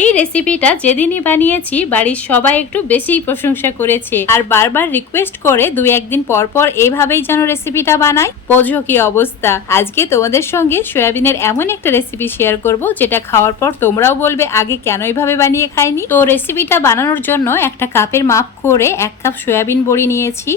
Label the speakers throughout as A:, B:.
A: এই রেসিপিটা যেদিনই বানিয়েছি, বাড়ির সবাই একটু বেশিই প্রশংসা করেছে। আর বারবার রিকোয়েস্ট করে দুই একদিন পর পর এইভাবেই যেন রেসিপিটা বানাই। বোঝো কি অবস্থা? আজকে তোমাদের সঙ্গে সয়াবিনের এমন একটা রেসিপি শেয়ার করব, যেটা খাওয়ার পর তোমরাও বলবে, আগে কেন এইভাবে বানিয়ে খাইনি? তো রেসিপিটা বানানোর জন্য একটা কাপের মাপ করে এক কাপ সয়াবিন বড়ি নিয়েছি।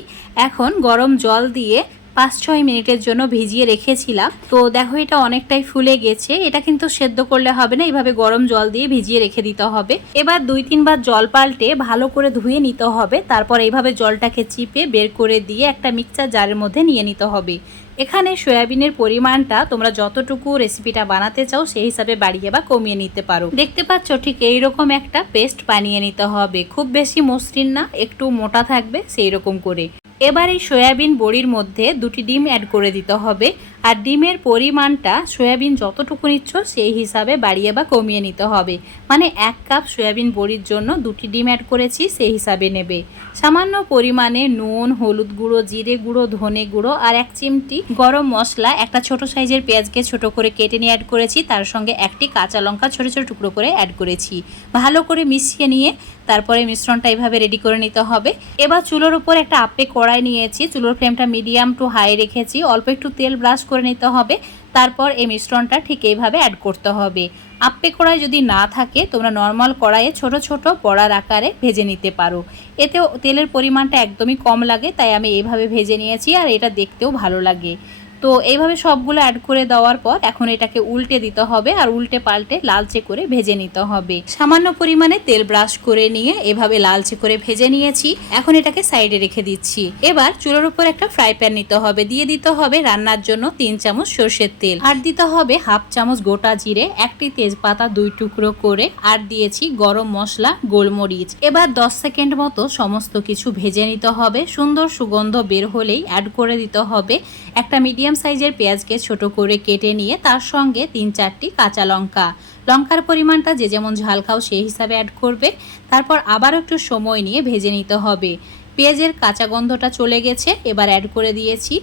A: এখন গরম জল দিয়ে পাঁচ ছয় মিনিটের জন্য ভিজিয়ে রেখেছিলাম। তো দেখো এটা অনেকটাই ফুলে গেছে। এটা কিন্তু সেদ্ধ করলে হবে না এইভাবে গরম জল দিয়ে ভিজিয়ে রেখে দিতে হবে। এবার দুই তিনবার জল পাল্টে ভালো করে ধুয়ে নিতে হবে। তারপর এইভাবে জলটাকে চিপে বের করে দিয়ে একটা মিক্সার জারের মধ্যে নিয়ে নিতে হবে। এখানে সয়াবিনের পরিমাণটা তোমরা যতটুকু রেসিপিটা বানাতে চাও সেই হিসাবে বাড়িয়ে বা কমিয়ে নিতে পারো। দেখতে পাচ্ছ ঠিক এইরকম একটা পেস্ট বানিয়ে নিতে হবে। খুব বেশি মসৃণ না, একটু মোটা থাকবে সেই রকম করে। এবার এই সয়াবিন বড়ির মধ্যে দুটি ডিম অ্যাড করে দিতে হবে। আর ডিমের পরিমাণটা সয়াবিন যতটুকু নিচ্ছ সেই হিসাবে বাড়িয়ে বা কমিয়ে নিতে হবে। মানে এক কাপ সয়াবিন বড়ির জন্য দুটি ডিম অ্যাড করেছি, সেই হিসাবে নেবে। সামান্য পরিমাণে নুন, হলুদ গুঁড়ো, জিরে গুঁড়ো, ধনে গুঁড়ো আর এক চিমটি গরম মশলা, একটা ছোট সাইজের পেঁয়াজকে ছোট করে কেটে নিয়ে অ্যাড করেছি, তার সঙ্গে একটি কাঁচা লঙ্কা ছোট ছোট টুকরো করে অ্যাড করেছি। ভালো করে মিশিয়ে নিয়ে তারপরে মিশ্রণটা এইভাবে রেডি করে নিতে হবে। এবার চুলোর উপর একটা আপে কড়াই নিয়েছি, চুলোর ফ্লেমটা মিডিয়াম টু হাই রেখেছি। অল্প একটু তেল ব্রাশ করে নিতে হবে। তারপর এই মিশ্রণটা ঠিক এইভাবে অ্যাড করতে হবে। আপ্পে কড়াই যদি না থাকে, তোমরা নর্মাল কড়াইয়ে ছোট ছোট বড়ার আকারে ভেজে নিতে পারো। এতে তেলের পরিমাণটা একদমই কম লাগে, তাই আমি এইভাবে ভেজে নিয়েছি আর এটা দেখতেও ভালো লাগে। তো এইভাবে সবগুলো অ্যাড করে দেওয়ার পর এখন এটাকে উল্টে দিতে হবে আর উল্টে পাল্টে লালচে করে ভেজে নিতে হবে। সামান্য পরিমাণে তেল ব্রাশ করে নিয়ে এভাবে লালচে করে ভেজে নিয়েছি। এখন এটাকে সাইডে রেখে দিচ্ছি। এবার চুলোর উপর একটা ফ্রাই প্যান নিতে হবে। দিয়ে দিতে হবে রান্নার জন্য তিন চামচ সর্ষের তেল। আর দিতে হবে হাফ চামচ গোটা জিরে, একটি তেজপাতা দুই টুকরো করে। আর দিয়েছি গরম মশলা, গোলমরিচ। এবার দশ সেকেন্ড মতো সমস্ত কিছু ভেজে নিতে হবে। সুন্দর সুগন্ধ বের হলেই অ্যাড করে দিতে হবে। একটা মিডিয়াম সাইজের পেঁয়াজকে ছোট করে কেটে নিয়ে তার সঙ্গে তিন চারটি কাঁচা লঙ্কা। লঙ্কার পরিমাণটা যে যেমন ঝাল খাও সেই হিসাবে অ্যাড করবে। তারপর আবার একটু সময় নিয়ে ভেজে নিতে হবে। পেঁয়াজের কাঁচা গন্ধটা চলে গেছে, এবার অ্যাড করে দিয়েছি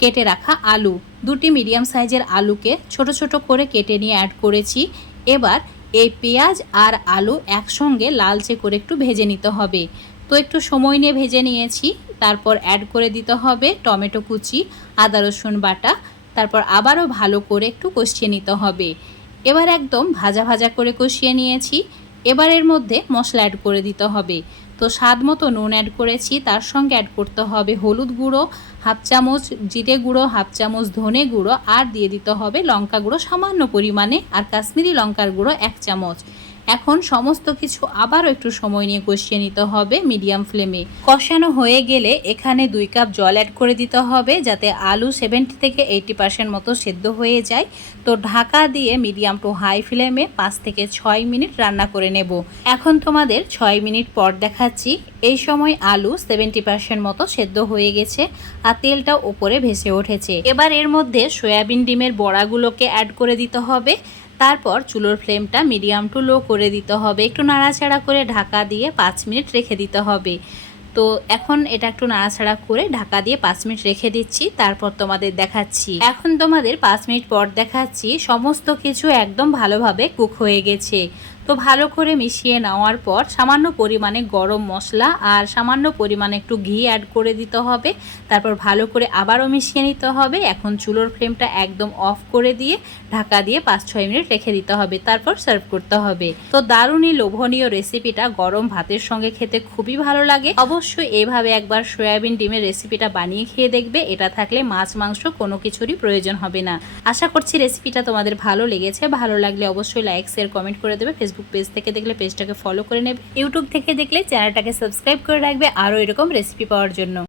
A: কেটে রাখা আলু। দুটি মিডিয়াম সাইজের আলুকে ছোট ছোট করে কেটে নিয়ে অ্যাড করেছি। এবার এই পেঁয়াজ আর আলু একসঙ্গে লালচে করে একটু ভেজে নিতে হবে। তো একটু সময় নিয়ে ভেজে নিয়েছি। তারপর অ্যাড করে দিতে হবে টমেটো কুচি, আদা রসুন বাটা, তারপর আবারও ভালো করে একটু কষিয়ে নিতে হবে। এবার একদম ভাজা ভাজা করে কষিয়ে নিয়েছি। এবার এর মধ্যে মশলা অ্যাড করে দিতে হবে। তো স্বাদ মতো নুন অ্যাড করেছি, তার সঙ্গে অ্যাড করতে হবে হলুদ গুঁড়ো, হাফ চামচ জিরে গুঁড়ো, হাফ চামচ ধনে গুঁড়ো, আর দিয়ে দিতে হবে লঙ্কা গুঁড়ো সামান্য পরিমাণে, আর কাশ্মীরি লঙ্কার গুঁড়ো এক চামচ। এখন সমস্ত কিছু আবারও একটু সময় নিয়ে কষিয়ে নিতে হবে মিডিয়াম ফ্লেমে। কষানো হয়ে গেলে এখানে দুই কাপ জল অ্যাড করে দিতে হবে যাতে আলু সেভেন্টি থেকে এইটি পার্সেন্ট মতো সেদ্ধ হয়ে যায়। তো ঢাকা দিয়ে মিডিয়াম টু হাই ফ্লেমে পাঁচ থেকে ছয় মিনিট রান্না করে নেব। এখন তোমাদের ছয় মিনিট পর দেখাচ্ছি। এই সময় আলু সেভেন্টি পার্সেন্ট মতো সেদ্ধ হয়ে গেছে আর তেলটা ওপরে ভেসে উঠেছে। এবার এর মধ্যে সয়াবিন ডিমের বড়াগুলোকে অ্যাড করে দিতে হবে। তারপর চুলোর ফ্লেমটা মিডিয়াম টু লো করে দিতে হবে। একটু নাড়াচাড়া করে ঢাকা দিয়ে পাঁচ মিনিট রেখে দিতে হবে। তো এখন এটা একটু নাড়াচাড়া করে ঢাকা দিয়ে পাঁচ মিনিট রেখে দিচ্ছি, তারপর তোমাদের দেখাচ্ছি। এখন তোমাদের পাঁচ মিনিট পর দেখাচ্ছি, সমস্ত কিছু একদম ভালোভাবে কুক হয়ে গেছে। তো ভালো করে মিশিয়ে নেওয়ার পর সামান্য পরিমাণে গরম মশলা আর সামান্য পরিমাণে একটু ঘি অ্যাড করে দিতে হবে। তারপর ভালো করে আবারও মিশিয়ে নিতে হবে। এখন চুলোর ফ্লেমটা একদম অফ করে দিয়ে ঢাকা দিয়ে পাঁচ ছয় মিনিট রেখে দিতে হবে। তারপর সার্ভ করতে হবে। তো দারুণই লোভনীয় রেসিপিটা গরম ভাতের সঙ্গে খেতে খুবই ভালো লাগে। অবশ্যই এভাবে একবার সয়াবিন ডিমের রেসিপিটা বানিয়ে খেয়ে দেখবে। এটা থাকলে মাছ, মাংস কোনো কিছুরই প্রয়োজন হবে না। আশা করছি রেসিপিটা তোমাদের ভালো লেগেছে। ভালো লাগলে অবশ্যই লাইক শেয়ার কমেন্ট করে দেবে। ফেসবুক পেজ থেকে দেখলে পেজটাকে ফলো করে নেবে। ইউটিউব থেকে দেখলে চ্যানেলটাকে সাবস্ক্রাইব করে রাখবে। আরও এরকম রেসিপি পাওয়ার জন্য।